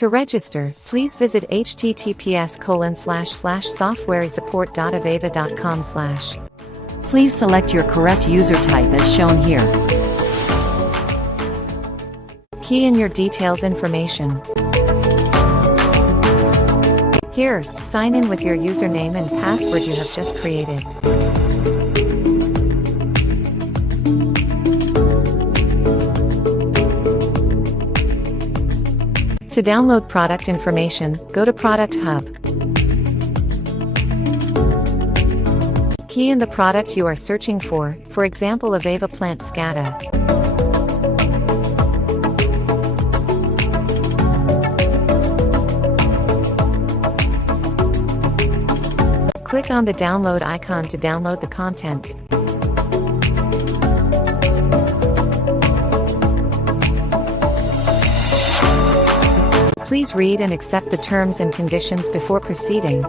To register, please visit https://softwaresupport.aveva.com/. Please select your correct user type as shown here. Key in your details information. Here, sign in with your username and password you have just created. To download product information, go to Product Hub. Key in the product you are searching for example AVEVA Plant SCADA. Click on the download icon to download the content. Please read and accept the terms and conditions before proceeding.